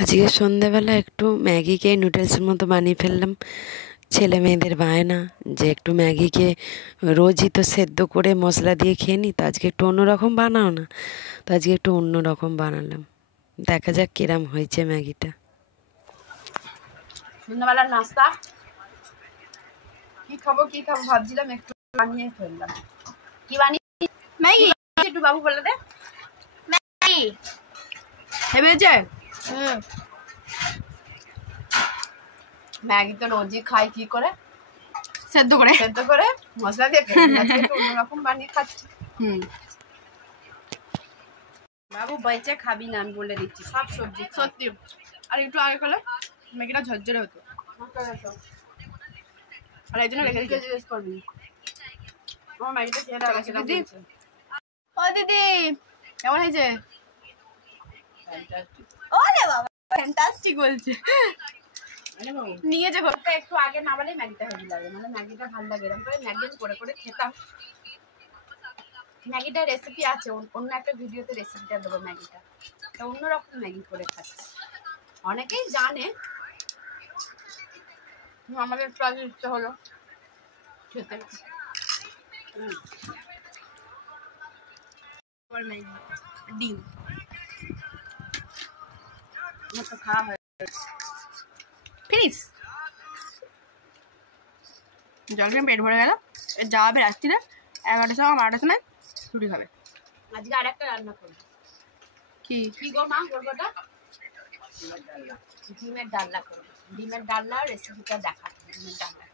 আজকে সন্ধেবেলা একটু ম্যাগিকে নুডলসের মতো বানিয়ে ফেললাম। ছেলে মেয়েদের বায়না যে একটু ম্যাগিকে রোজই তো সেদ্ধ করে মশলা দিয়ে খেয়ে নিই, তো আজকে একটু অন্যরকম বানাও না। তো আজকে একটু অন্যরকম বানালাম, দেখা যাক কিরাম হয়েছে ম্যাগিটা। সন্ধ্যাবেলার নাস্তা কি খাবো ভাবছিলাম, একটু বানিয়ে ফেললাম। কি বানিয়ে? ম্যাগি। একটু বাবু বলে দে ম্যাগি ভেবেছে। ম্যাগি তো রোজই খাই, কি করে সেদ্ধ করে মশলা দিয়ে একটু অন্যরকম বানিয়ে খাচ্ছি। বাবু বাইচে খাবি না, আমি বলে দিচ্ছি, সব সবজি সত্যি। আর একটু আগে খেলে ম্যাগিটা ঝরঝরে হতো। আর এই জন্য রেখে জিজ্ঞেস করবি আমার ম্যাগিটা খেয়ে রাখছে। দিদি, ও দিদি কেমন হয়েছে? ওরে বাবা, ফ্যান্টাস্টিক বলছে। নিয়ে যে ঘরটা একটু আগে না বলে ম্যাগিটা হেভি লাগে, মানে ম্যাগিটা ভালো লাগে। এরকম করে ম্যাগি করে করে খেতাম। ম্যাগিটার রেসিপি আছে, অন্য একটা ভিডিওতে রেসিপিটা দেবো ম্যাগিটা। তো অন্যরকম ম্যাগি করে খাচ্ছি, অনেকেই জানে, আমাদের একটু আগে ইচ্ছে হলো খেতে। ডিম তো খাওয়া হয়, ফিনিশ। জল খেয়ে পেট ভরে গেল। যাওয়াবে রাত্রিরে 11টার সময় 12টার সময় রুটি খাবে। আজকে আর একটা রান্না করবো। কি গো মা করবোটা? ডিমের ডালনা করবো। ডিমের ডালনা রেসিপিটা দেখা, ডিমের ডালনা